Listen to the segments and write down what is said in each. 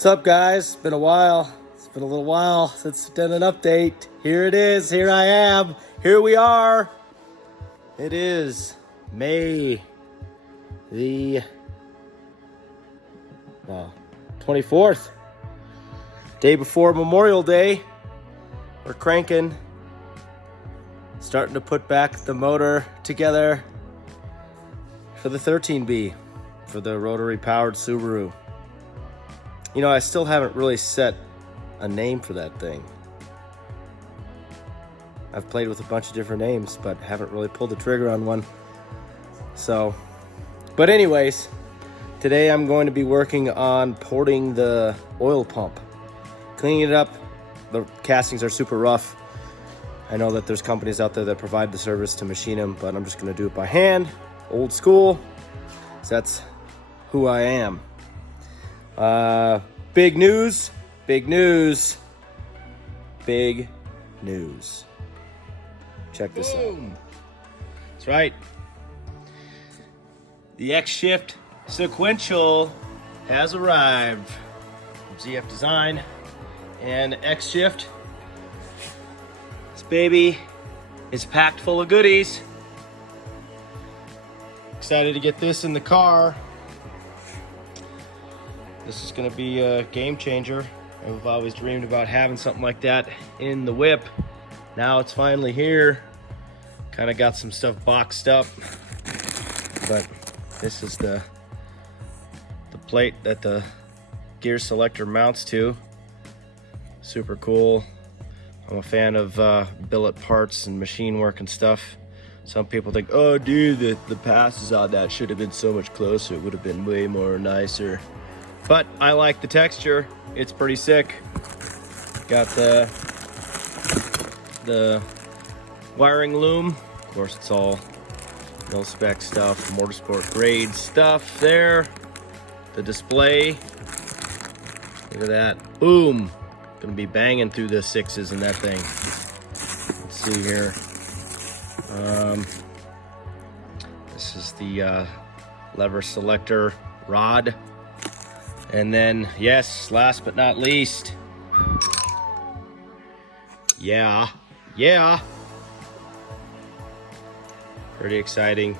What's up, guys? It's been a while. It's been a little while since I've done an update. Here it is. Here I am. Here we are. It is May the 24th. Day before Memorial Day. We're cranking. Starting to put back the motor together for the 13B, for the rotary powered Subaru. You know, I still haven't really set a name for that thing. I've played with a bunch of different names, but haven't really pulled the trigger on one. So, but anyways, today I'm going to be working on porting the oil pump, cleaning it up. The castings are super rough. I know that there's companies out there that provide the service to machine them, but I'm just gonna do it by hand, old school. So that's who I am. Big news. Check this out. That's right. The XShift sequential has arrived from ZF Design and XShift. This baby is packed full of goodies. Excited to get this in the car. This is gonna be a game changer. I've always dreamed about having something like that in the whip. Now it's finally here. Kind of got some stuff boxed up, but this is the plate that the gear selector mounts to. Super cool. I'm a fan of billet parts and machine work and stuff. Some people think, oh dude, the passes on that should have been so much closer. It would have been way more nicer. But I like the texture. It's pretty sick. Got the wiring loom. Of course, it's all mil spec stuff, motorsport grade stuff there. The display. Look at that. Boom. Gonna be banging through the sixes in that thing. Let's see here. This is the lever selector rod. And then, yes, last but not least, yeah, pretty exciting.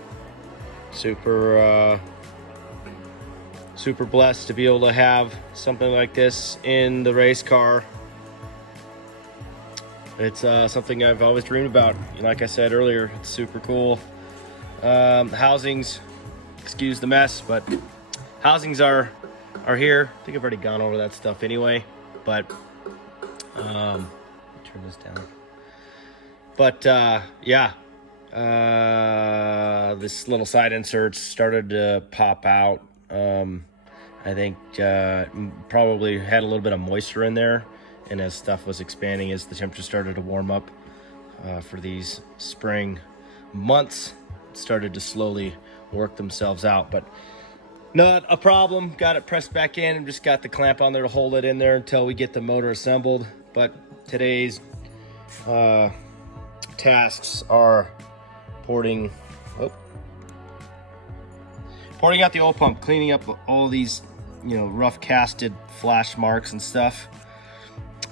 Super blessed to be able to have something like this in the race car. It's something I've always dreamed about. Like I said earlier, it's super cool. Housings, excuse the mess, but housings are here. I think I've already gone over that stuff anyway, but turn this down. But yeah, this little side insert started to pop out. I think probably had a little bit of moisture in there, and as stuff was expanding, as the temperature started to warm up for these spring months, it started to slowly work themselves out. But not a problem. Got it pressed back in and just got the clamp on there to hold it in there until we get the motor assembled. But today's tasks are porting out the oil pump, cleaning up all these, rough casted flash marks and stuff.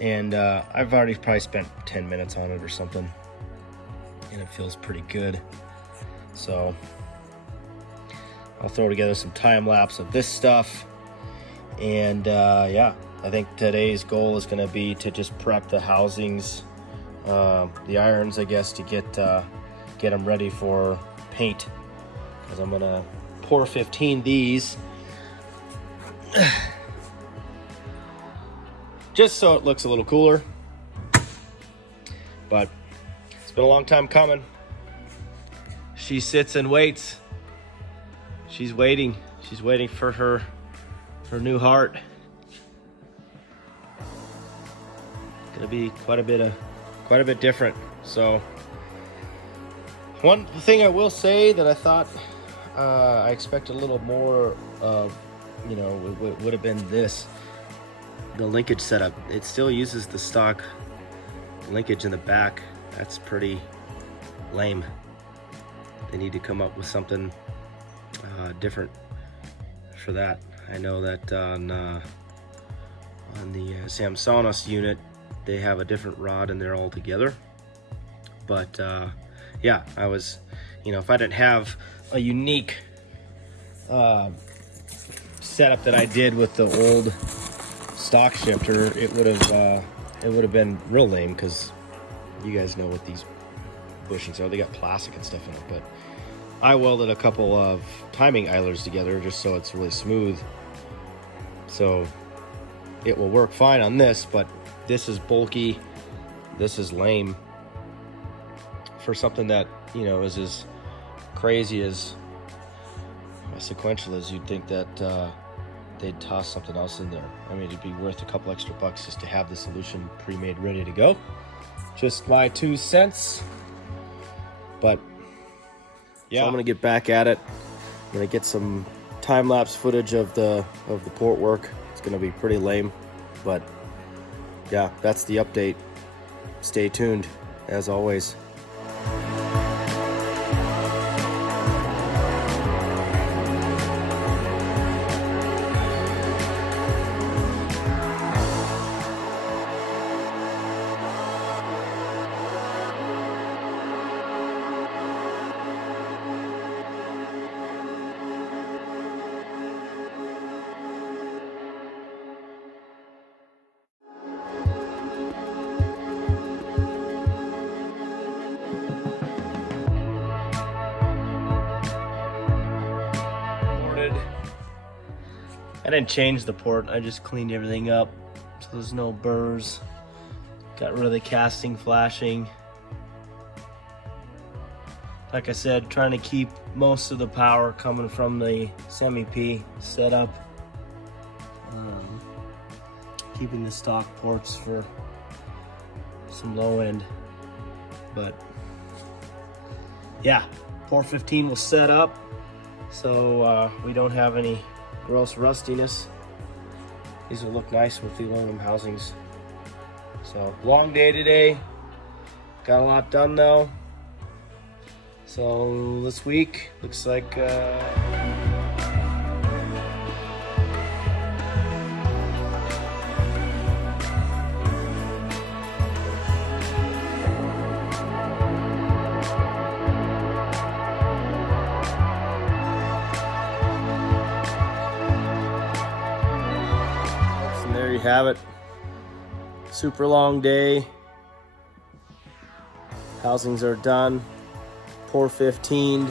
And I've already probably spent 10 minutes on it or something, and it feels pretty good. So I'll throw together some time lapse of this stuff. And yeah, I think today's goal is going to be to just prep the housings, the irons, I guess, to get them ready for paint, because I'm going to pour 15 these just so it looks a little cooler. But it's been a long time coming. She sits and waits. She's waiting for her new heart. Gonna be quite a bit different. So one thing I will say that I thought I expected a little more of, would have been the linkage setup. It still uses the stock linkage in the back. That's pretty lame. They need to come up with something different for that. I know that on On the Samsonov unit, they have a different rod in there altogether. But yeah, I was, if I didn't have a unique setup that I did with the old stock shifter, it would have been real lame, because you guys know what these bushings are. They got plastic and stuff in it. But I welded a couple of timing idlers together just so it's really smooth. So it will work fine on this, but this is bulky. This is lame for something that, is as crazy as a sequential is. You'd think that they'd toss something else in there. I mean, it'd be worth a couple extra bucks just to have the solution pre-made, ready to go. Just my 2 cents. But yeah, so I'm gonna get back at it. I'm gonna get some time-lapse footage of the port work. It's gonna be pretty lame, but yeah, that's the update. Stay tuned, as always. I didn't change the port, I just cleaned everything up so there's no burrs. Got rid of the casting flashing. Like I said, trying to keep most of the power coming from the semi-P setup. Keeping the stock ports for some low end. But yeah, port 15 will set up so we don't have any gross rustiness. These will look nice with the aluminum housings. So long day today. Got a lot done though. So this week looks like there you have it. Super long day. Housings are done. Pour 15.